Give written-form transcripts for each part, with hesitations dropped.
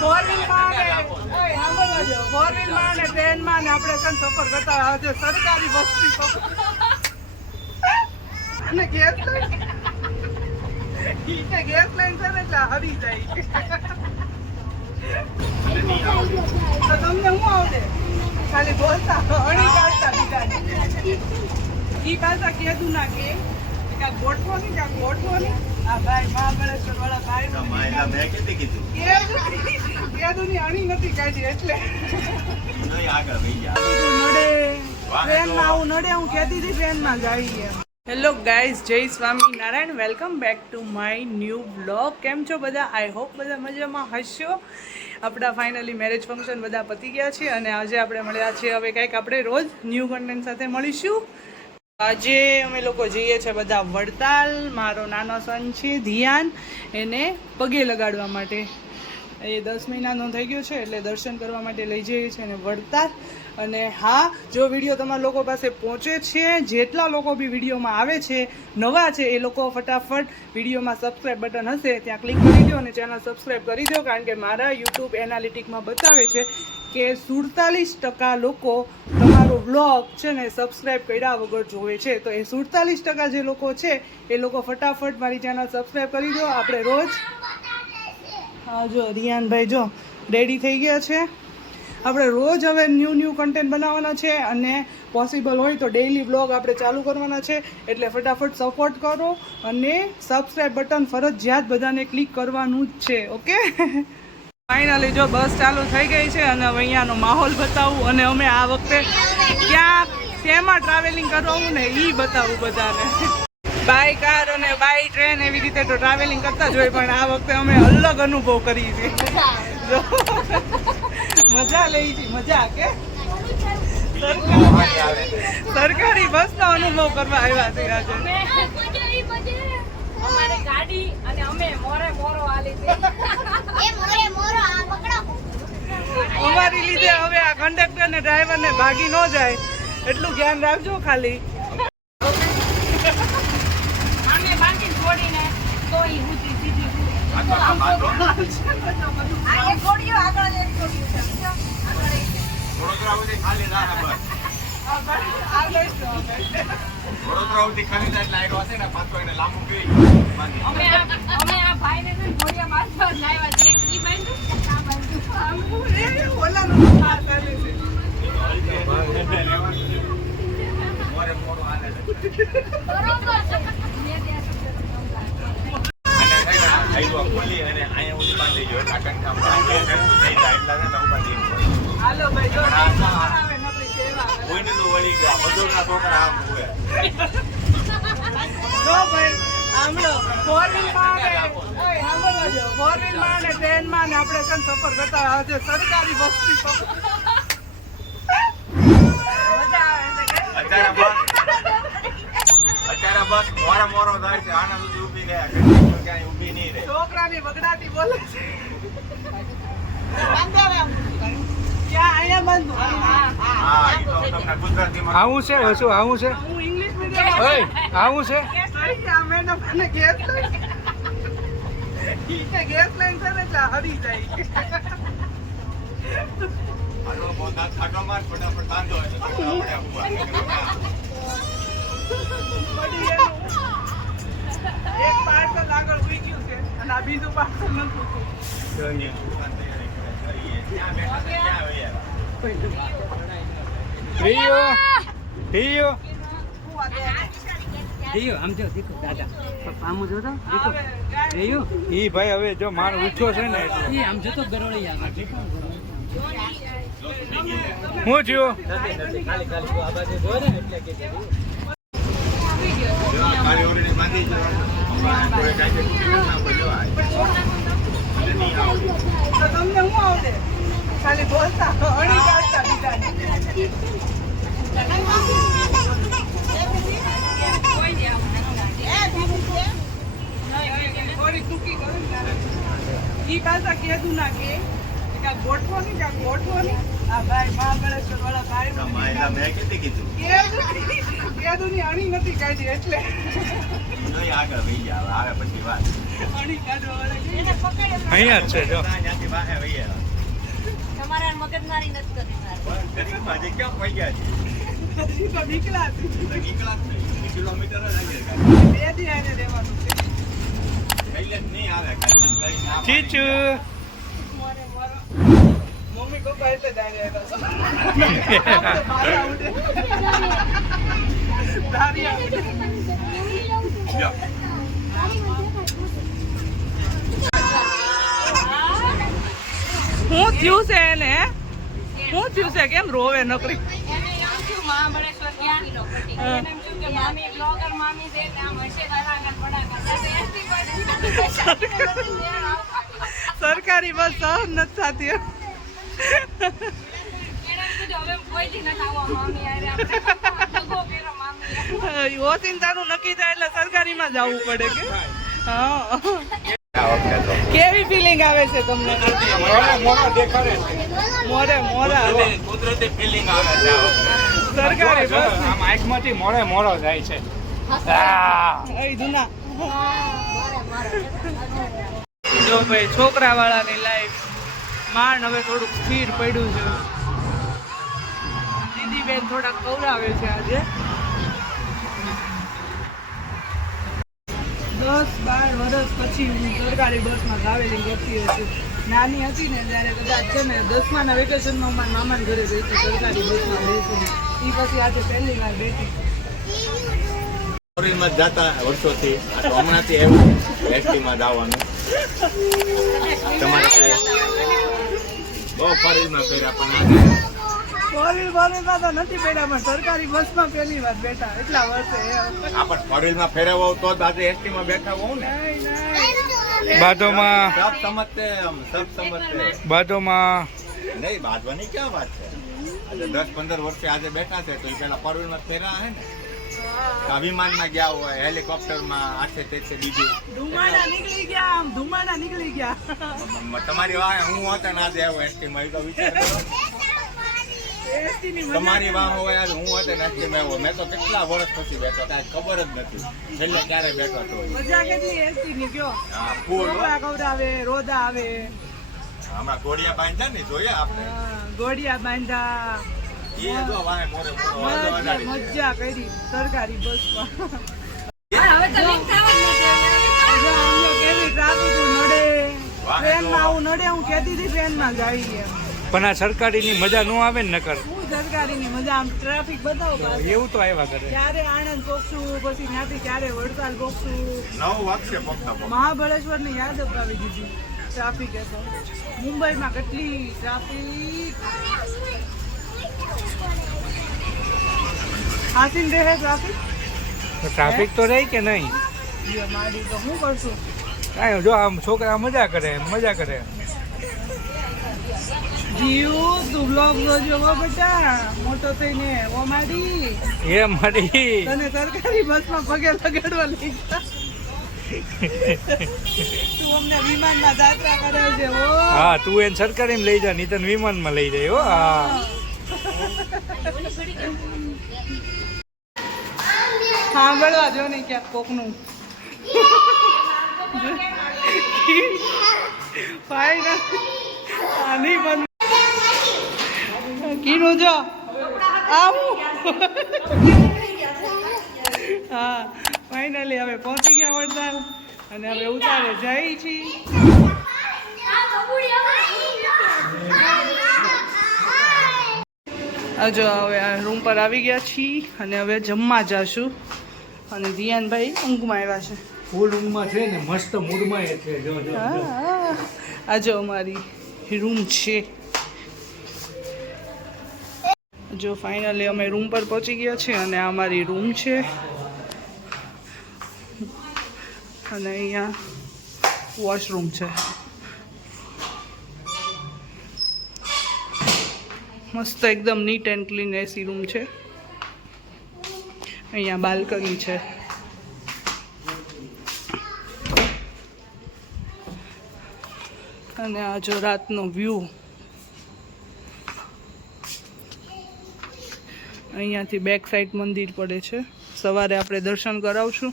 Four વ્હીલમાં ને ટ્રેનમાં ને આપણે છે સફર કરતા આજે સરકારી બસની સફર અને ગેસ લાઈન છે ને એટલે હરી જાય તો તમને હું આવડે ખાલી બોલતા અણી કાઢતા બીજા ઈ પાછા કીધું ના કે ક્યાંક ગોઠવો નહીં આ ભાઈ મહાબળેશ્વર વાળા ભાઈ મેં કીધું ની અણી નથી કાઢી એટલે ટ્રેનમાં આવું નડે હું કહેતી હતી ટ્રેનમાં જઈએ એમ. હેલો ગાઈઝ, જય Swaminarayan. Welcome back to my new blog. કેમ છો બધા? આઈ હોપ બધા મજામાં હશો. આપણા ફાઇનલી મેરેજ ફંક્શન બધા પતી ગયા છે અને આજે આપણે મળ્યા છીએ. હવે કંઈક આપણે રોજ ન્યૂ કન્ટેન્ટ સાથે મળીશું. આજે અમે લોકો જઈએ છીએ બધા વડતાલ. મારો નાનો સન છે ધ્યાન, એને પગે લગાડવા માટે. એ 10 મહિનાનો થઈ ગયો છે એટલે દર્શન કરવા માટે લઈ જઈએ છીએ અને વડતાલ. અને હા, જો વિડીયો તમારા લોકો પાસે પહોંચે છે, જેટલા લોકો બી વિડીયોમાં આવે છે નવા છે એ લોકો ફટાફટ વિડીયોમાં સબસ્ક્રાઈબ બટન હશે ત્યાં ક્લિક કરી દો અને ચેનલ સબસ્ક્રાઈબ કરી દો. કારણ કે મારા યુટ્યુબ એનાલિટિકમાં બતાવે છે કે 47% લોકો તમારો વ્લોગ છે ને સબસ્ક્રાઈબ કર્યા વગર જોવે છે. તો એ 47% જે લોકો છે એ લોકો ફટાફટ મારી ચેનલ સબસ્ક્રાઈબ કરી દો. આપણે રોજ હા જો રિયાનભાઈ જો રેડી થઈ ગયા છે. આપણે રોજ હવે ન્યૂ કન્ટેન્ટ બનાવવાના છે અને પોસિબલ હોય તો ડેઈલી બ્લોગ આપણે ચાલુ કરવાના છે. એટલે ફટાફટ સપોર્ટ કરો અને સબસ્ક્રાઈબ બટન ફરજિયાત બધાને ક્લિક કરવાનું જ છે. ઓકે, ફાઇનલી જો બસ ચાલુ થઈ ગઈ છે અને હવે અહીંયાનો માહોલ બતાવું અને અમે આ વખતે ક્યાં શેમાં ટ્રાવેલિંગ કરવાનું ને એ બતાવું બધાને. બાય કાર અને બાય ટ્રેન એવી રીતે તો ટ્રાવેલિંગ કરતા જ હોય, પણ આ વખતે અમે અલગ અનુભવ કરીએ છીએ. મજા લઈ છે, મજા કે સરકારી બસનો અનુભવ કરવા આવ્યા છે આજે. અમારે ગાડી અને અમે મોરે મોરો આલી છે. એ મોરે મોરો આ પકડો. અમારી લીધે હવે આ કંડક્ટર ને ડ્રાઈવર ને ભાગી ન જાય એટલું ધ્યાન રાખજો ખાલી. અમે બાકી છોડીને તો ઈ ઊંચી સીધી આ એક છોડ્યો આગળ એક છોડ્યો છે. વડોદરા સુધી ખાલી ના બસ વડોદરા સુધી ખાલી ના લાગ્યો હશે ને પાછો એને લાંબુ ગઈ. અમે આ ભાઈને ને ઘોડિયા મારવા લાવ્યા છે. એક ઈ બાંધ્યું આ બાંધ્યું એ ઓલાનું ખાસ ચાલે છે. મોરે મોરો હાલે છે. બરોબર છે. આઈવા ખોલી અને અહીંયા ઉડી બાંધી ગયો એટલે આખા થઈ જાય એટલે ને ઉભા દે. હાલો ભાઈ જો આવે નકરી સેવા કોઈને તો વળી ગયા બધોના છોકરા આમ હોય. જો ભાઈ આમલો ફોર વ્હીલમાં ને ટ્રેનમાં ને આપણે છે સફર કરતા આજે સરકારી બસની સફર મજા આવે છે. અત્યારે બસ મોરો થાય છે. આના સુધી ઊભી રહ્યા ક્યાંય ઊભી નહીં રહે. છોકરાની બગડાટી બોલે છે. ક્યાં અહીંયા બંધ? હા એ તો તમને ગુજરાતીમાં આવું છે વસુ આવું છે હું ઇંગ્લિશ મીડિયમ ઓય આવું છે મેડમ અને ગેસ લાઈન છે ને એટલે હરી જાય. આનો બોધા છાટો માર ફટાફટ બાંધો એટલે આપણે ઊભા એક પાર્સલ આગળ ઉઈ ગયું છે અને આ બીજું પાર્સલ નથી ઉતું. ઠીયો આમ જો દેખો દાદા આમ જો તો દેખો ઠીયો ઈ ભાઈ હવે જો માણ ઉઠ્યો છે ને એટલે ઈ આમ જતો ગરોળી આવે દેખો હું થયો ખાલી આ બાજુ જો ને એટલે કે ખાલી ઓરડી બાંધી કોઈ કાંઈ ના બોલ્યો આ તો તમને હું આવડે ખાલી બોલતા અણી કાઢતા બીજા થોડી ટૂંકી કરું ઈ પાછા કીધું ના કે ક્યાંક ગોઠવો નહીં આ ભાઈ મહાબળેશ્વર વાળા ભાઈ તો માયલા મેં કેટલી કીધું કેદુની અણી નથી કાઢી એટલે નહીં આગળ વહી જાય આવે પછી વાત અણી કાઢવા વાળા કે એને પકડે અહીંયા જ છે જો ત્યાંથી વાહે વહી આવે તમારા મગજમારી નથી કરવી મારે. પણ ગરીબમાં જે ક્યાં પડી ગયા છે હજી તો નીકળ્યા છે. તો નીકળા જ નહીં કિલોમીટર જ આગળ બે દી આને રહેવાનું છે કઈ નહીં આવે કાંઈ મને કઈ ના ચીચુ મમ્મી પપ્પા એટલે જ આને આવ્યા હતા. બારા ઉડે. ધારિયા ઉડે. લ્યો. હું થયું છે એને હું થયું છે કેમ રોવે નકરી એને એમ થયું મહાબળેશ્વર ગયા. એને એમ થયું કે મામી બ્લોગર મામી છે એટલે આમ હશે કલાકાર બડાકાર. એટલે એસટી બસ સરકારી બસ સહન નથી થતી એને એમ કીધું હવે કોઈથી નથી આવવા મામી હારે આપણે દગો કર્યો મામી. ઓચિંતાનું નક્કી થાય એટલે સરકારીમાં જવું પડે કે હા આ વખતે તો કેવી ફિલિંગ આવે છે તમને મોડા દેખાડે મોરે મોરા કુદરતી ફિલિંગ આવે છે આ વખતે. સરકારી બસ આમ આંખમાંથી મોડો જાય છે અહીં જૂના જો ભાઈ છોકરા વાળાની લાઈફ માંડ હવે થોડુંક સ્થિર પડ્યું છે દીદી બેન થોડાક કવરાવે છે આજે 10-12 વર્ષ પછી હું સરકારી બસમાં ટ્રાવેલિંગ કરતી હતી. નાની હતી ને ત્યારે કદાચ છે ને 10માના વેકેશનમાં મારા મામાના ઘરે ગઈ હતી સરકારી બસમાં બેસીને. એ પછી આજે પહેલી વાર બેઠી. ફોરેનમાં જ જતા વર્ષોથી આ તો હમણાંથી એવું એસટીમાં જવાનું તમારે બહુ ફોરેનમાં કર્યા પણ ફોરેનમાં તો નથી બેઠા પણ સરકારી બસમાં પહેલી વાર બેઠા એટલા વર્ષે આપણે ફોરેનમાં ફેરવો તો જ આજે એસટીમાં બેઠા હોવ ને બાદોમાં સબ સમજતે સબ સમજતે બાદોમાં નહીં બાંધવાની ક્યાં વાત છે આજે 10-15 વર્ષે આજે બેઠા છે તો એ પેલા ફોરેનમાં ફેરા હે ને આ વિમાનમાં ગયા હોય હેલિકોપ્ટરમાં આછે તેછે બીજું ધુમાડા નીકળી ગયા આમ ધુમાડા નીકળી ગયા તમારી વાહ હું હોતા ને આજે આવ્યો એસટીમાં એ તો વિચાર કરો. એસટી ની તમારી વાહ હોય આજે હું હોતે ને એસટીમાં આવ્યો મેં તો કેટલા વર્ષ પછી બેઠો કાંઈ ખબર જ નથી છેલ્લે ક્યારે બેઠો તો મજા કેટલી એસટી ની કયો હા ફૂલ રોડા કવરાવે રોદા આવે હમણાં ઘોડિયા બાંધ્યા ને જોયા આપણે ગોડિયા બાંધા એ જો વાહે મોરે મોરો વાંધો વગાડી દે. મજા કરી સરકારી બસમાં હવે તો લીક થવા જ નથી. જો અમને કેવી ટ્રાફિક નડે ટ્રેનમાં આવું નડે હું કહેતી હતી ટ્રેનમાં જઈએ પણ આ સરકારીની મજા ન આવે ને નકર હું સરકારીની મજા આમ ટ્રાફિક બતાવો પાછું. એવું તો આવ્યા કરે ક્યારે આણંદ પોખશું પછી ત્યાંથી ક્યારે વડતાલ પોખશું 9 વાગશે પગતા પગ મહાબળેશ્વર ની યાદ અપાવી દીધી ટ્રાફિક એ તો મુંબઈમાં કેટલી ટ્રાફિક હાસીન રહે ટ્રાફિક ટ્રાફિક તો રહી કે નહીં મારી તો શું કરશું કાંઈ જો આમ છોકરા મજા કરે જીવ તું બ્લોગ જોજો હો બેટા મોટો થઈને ઓ મારી એ મારી તને સરકારી બસમાં પગે લગાડવા લઈ ગયા તું અમને વિમાનમાં જાત્રા કરે છે ઓ હા તું એને સરકારીમાં લઈ જા નહીં તને વિમાનમાં લઈ જાય હો હા સાંભળવા જો ને ક્યાંક કોકનું ફાઈનલ આની બન કીનું જો આવું હા ફાઇનલી હવે પહોંચી ગયા વડતાલ અને હવે ઉતારે જઈ છીએ જો હવે આ રૂમ પર આવી ગયા છીએ અને હવે જમવા જાશું અને દિયાનભાઈ ઊંઘમાં આવ્યા છે ફૂલ ઊંઘમાં છે ને મસ્ત મૂડમાં એ છે જો હા આ જો અમારી રૂમ છે જો ફાઇનલી અમે રૂમ પર પહોંચી ગયા છીએ અને આ અમારી રૂમ છે અને અહીંયા વોશરૂમ છે મસ્ત એકદમ neat and clean AC room છે અહીંયા બાલ્કની છે અને આ જો રાતનો વ્યૂ અહીંયાથી બેક સાઈડ મંદિર પડે છે. સવારે આપણે દર્શન કરાવશું.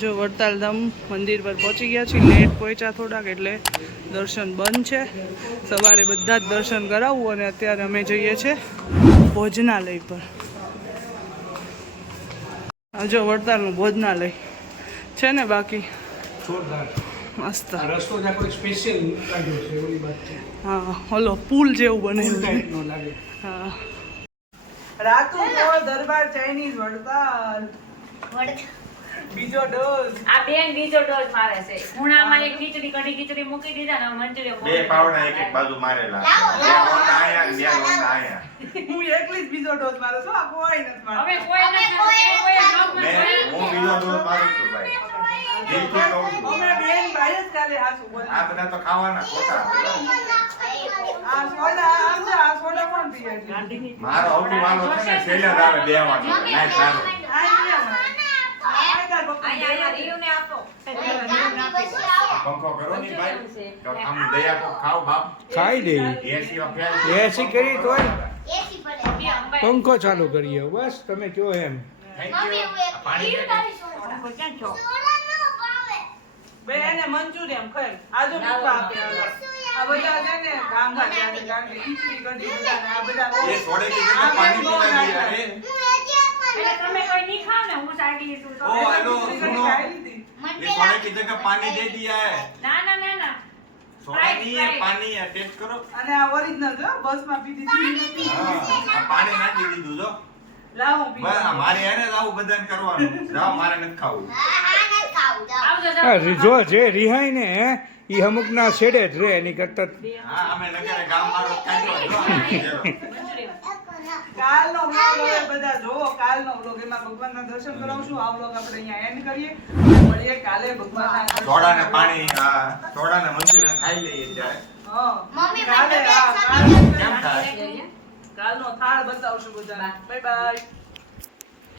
જો વડતાલ ધામ મંદિર પર પહોંચી ગયા છીએ. લેટ પહોંચ્યા થોડાક એટલે દર્શન બંધ છે. સવારે બધા જ દર્શન કરાવવું અને અત્યારે અમે જઈએ છીએ ભોજનાલય પર. જો વડતાલનું ભોજનાલય છે ને, બાકી મસ્ત રસ્તો જ આપણે સ્પેશિયલ કાઢ્યો છે ઓલી વાત છે. હા, ઓલો પુલ જેવું બનેલું છે. ટાઈપનો લાગે. હા, રાતુ દરબાર ચાઇનીઝ વડતાલ બીજો ડોઝ. આ બેન બીજો ડોઝ મારે છે. ખૂણામાં એક ખીચડી કઢી ખીચડી મૂકી દીધા ને મંચુરિયન બે પાવડા એક એક બાજુ મારેલા છે. બે રોંડા આયા ને બે રોંડા આયા. હું એકલી જ બીજો ડોઝ મારું છું. આ કોઈ નથી હવે મારતું. કોઈ નથી કોઈ બ્લોગમાં જોઈ હું બીજો ડોઝ મારું છું ભાઈ. દિલથી કહું છું. અમે બેન ભાઈ જ કાલે હાસુ બોલ. આ બધા તો ખાવાના ખોટા. આ સોડા આમ છે, આ સોડા કોણ પીએ છે? મારો અવતું વાલો છે ને છેલ્લે જ આવે બેવાનો. નાઈ સારો. આ અહીંયા. આ તાર પપ્પા. અહીંયા રીયુને આપો. પંખો કરો ની ભાઈ. તો આમ દયા કો ખાવ બાપ. ખાઈ દે. એસી અફેલ. એસી કરી તોય અંબાઈ પંખો ચાલુ કરીએ બસ તમે કહો એમ. Thank you. પાણી દે. ક્યાં છો? બે એને મંચુરિયન ખાય. આજુ પપ્પા આપે આ બધા છે ને ગાંગા જાને ગાંગા ખીચડી કઢી બધા ને આ બધા એ સોડે કી જગ્યા પાણી પીવા દે અરે. એટલે તમે કોઈ નહીં ખાવ ને હું સાગી છું તો ओ हेलो सुनो ખાઈ લીધી. ये सोडे की जगह पानी दे दिया है. ના ના ના ના सोडा नहीं है पानी है टेस्ट करो. અને આ ઓરિજિનલ છે બસમાં પીધી હતી. हाँ આ પાણી નાખી દીધું જો. લાવો પી. બસ મારે એને જ આવું બધાને કરવાનું. જાઓ મારે નથી ખાવું. આવજો આ જો જે રિહાઈ ને એ અમુક ના છેડે જ રે એની કરતા હા અમે નકરે ગામ મારો કાઢ્યો કાલનો વ્લોગ હવે બધા જોવો. કાલનો વ્લોગ એમાં ભગવાનના દર્શન કરાવશું. આ વ્લોગ આપણે અહીંયા એન્ડ કરીએ. મળીએ કાલે ભગવાનના સોડા ને પાણી હા સોડા ને મંચુરિયન ખાઈ લઈએ ત્યારે. હા મમ્મી કાલે મને કાલે કેમ થાય? કાલનો થાળ બતાવશું બધાને. Bye bye.